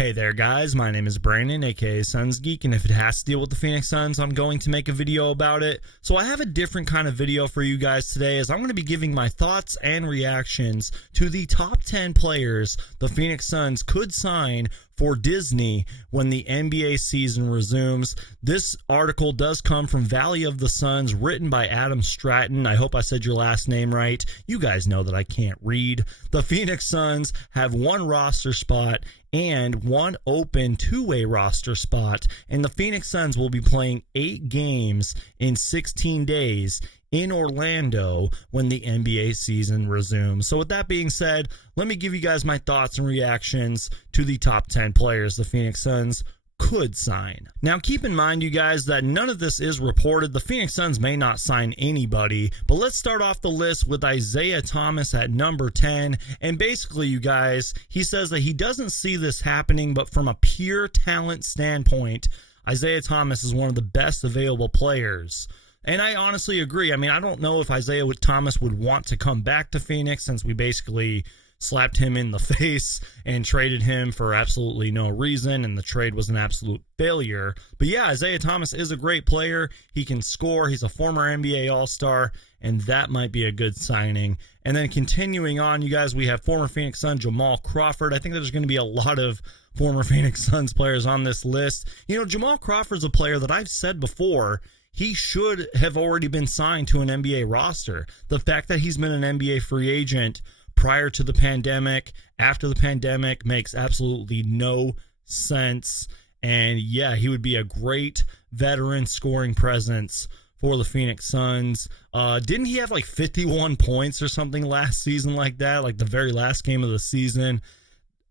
Hey there guys, my name is Brandon aka Suns Geek, and if it has to deal with the Phoenix Suns, I'm going to make a video about it. So I have a different kind of video for you guys today, as I'm going to be giving my thoughts and reactions to the top 10 players the Phoenix Suns could sign for Disney when the NBA season resumes. This article does come from Valley of the Suns, written by Adam Stratton. I hope I said your last name right. You guys know that I can't read. The Phoenix Suns have one roster spot and one open two-way roster spot, and the Phoenix Suns will be playing 8 games in 16 days in Orlando when the NBA season resumes. So with that being said, let me give you guys my thoughts and reactions to the top 10 players the Phoenix Suns could sign. Now keep in mind, you guys, that none of this is reported. The Phoenix Suns may not sign anybody, but let's start off the list with Isaiah Thomas at number 10. And basically, you guys, he says that he doesn't see this happening, but from a pure talent standpoint, Isaiah Thomas is one of the best available players. And I honestly agree. I mean, I don't know if Isaiah Thomas would want to come back to Phoenix, since we basically slapped him in the face and traded him for absolutely no reason, and the trade was an absolute failure. But yeah, Isaiah Thomas is a great player. He can score. He's a former NBA All-Star, and that might be a good signing. And then continuing on, you guys, we have former Phoenix Sun Jamal Crawford. I think there's going to be a lot of former Phoenix Suns players on this list. You know, Jamal Crawford's a player that I've said before, he should have already been signed to an NBA roster. The fact that he's been an NBA free agent prior to the pandemic, after the pandemic, makes absolutely no sense. And yeah, he would be a great veteran scoring presence for the Phoenix Suns. Didn't he have like 51 points or something last season like that, like the very last game of the season?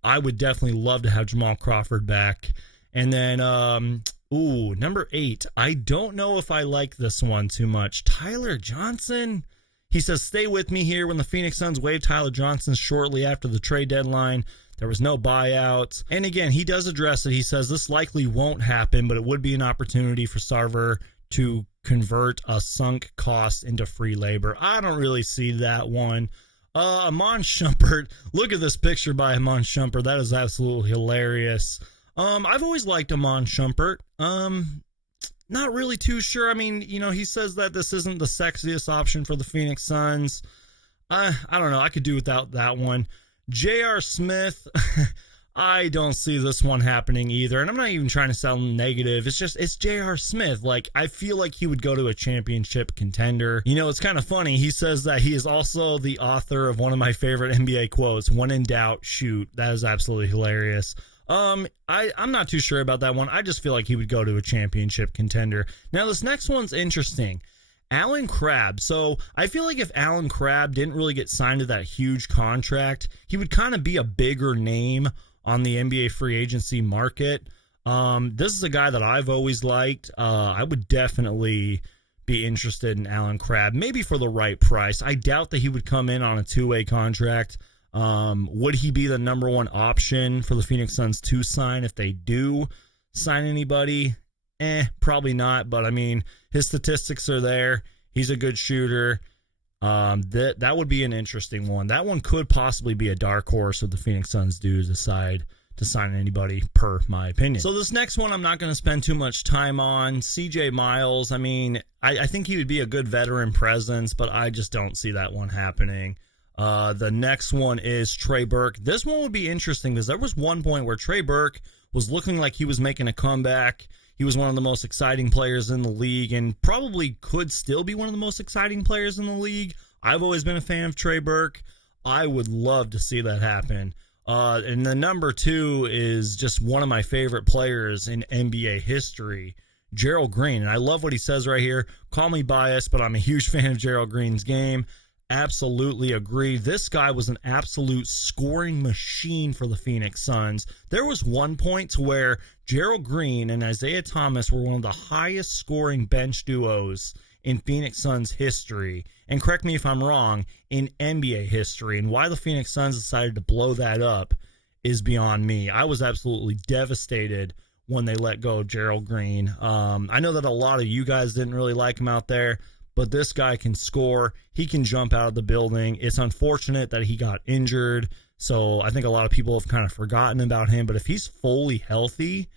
I would definitely love to have Jamal Crawford back. And then, number 8. I don't know if I like this one too much. Tyler Johnson. He says, stay with me here. When the Phoenix Suns waived Tyler Johnson shortly after the trade deadline, there was no buyout. And again, he does address it. He says this likely won't happen, but it would be an opportunity for Sarver to convert a sunk cost into free labor. I don't really see that one. Iman Shumpert. Look at this picture by Iman Shumpert. That is absolutely hilarious. I've always liked Iman Shumpert. Not really too sure. I mean, you know, he says that this isn't the sexiest option for the Phoenix Suns. I don't know. I could do without that one. J.R. Smith, I don't see this one happening either. And I'm not even trying to sound negative. It's J.R. Smith. Like, I feel like he would go to a championship contender. You know, it's kind of funny. He says that he is also the author of one of my favorite NBA quotes, "When in doubt, shoot." That is absolutely hilarious. I'm not too sure about that one. I just feel like he would go to a championship contender. Now, this next one's interesting. Allen Crabbe. So I feel like if Allen Crabbe didn't really get signed to that huge contract, he would kind of be a bigger name on the NBA free agency market. This is a guy that I've always liked. I would definitely be interested in Allen Crabbe, maybe for the right price. I doubt that he would come in on a two-way contract. Would he be the number one option for the Phoenix Suns to sign if they do sign anybody? Probably not, but I mean, his statistics are there. He's a good shooter. That would be an interesting one. That one could possibly be a dark horse if the Phoenix Suns do decide to sign anybody, per my opinion. So this next one I'm not going to spend too much time on. CJ Miles, I mean, I think he would be a good veteran presence, but I just don't see that one happening. The next one is Trey Burke. This one would be interesting because there was one point where Trey Burke was looking like he was making a comeback. He was one of the most exciting players in the league and probably could still be one of the most exciting players in the league. I've always been a fan of Trey Burke. I would love to see that happen. And the number 2 is just one of my favorite players in NBA history, Gerald Green. And I love what he says right here. Call me biased, but I'm a huge fan of Gerald Green's game. Absolutely agree. This guy was an absolute scoring machine for the Phoenix Suns. There was one point to where Gerald Green and Isaiah Thomas were one of the highest scoring bench duos in Phoenix Suns history. And correct me if I'm wrong, in NBA history. And why the Phoenix Suns decided to blow that up is beyond me. I was absolutely devastated when they let go of Gerald Green. I know that a lot of you guys didn't really like him out there, but this guy can score. He can jump out of the building. It's unfortunate that he got injured So I think a lot of people have kind of forgotten about him. But if he's fully healthy,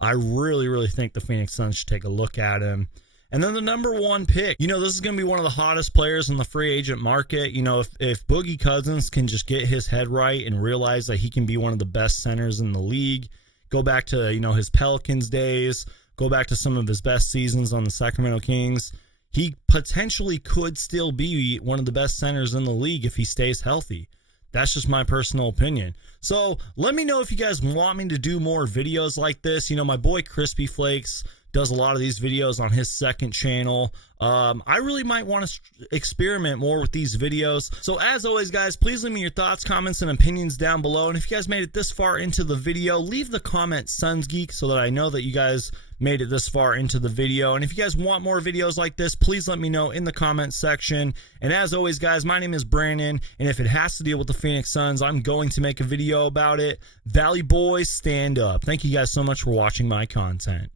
I really, really think the Phoenix Suns should take a look at him. And then the number one pick, this is going to be one of the hottest players in the free agent market. If Boogie Cousins can just get his head right and realize that he can be one of the best centers in the league, go back to, his Pelicans days, go back to some of his best seasons on the Sacramento Kings, he potentially could still be one of the best centers in the league if he stays healthy. That's just my personal opinion. So let me know if you guys want me to do more videos like this. My boy Crispy Flakes does a lot of these videos on his second channel. I really might want to experiment more with these videos. So as always, guys, please leave me your thoughts, comments, and opinions down below. And if you guys made it this far into the video, leave the comment Suns Geek so that I know that you guys made it this far into the video. And if you guys want more videos like this, please let me know in the comment section. And as always, guys, my name is Brandon, and if it has to deal with the Phoenix Suns, I'm going to make a video about it. Valley Boys, stand up. Thank you guys so much for watching my content.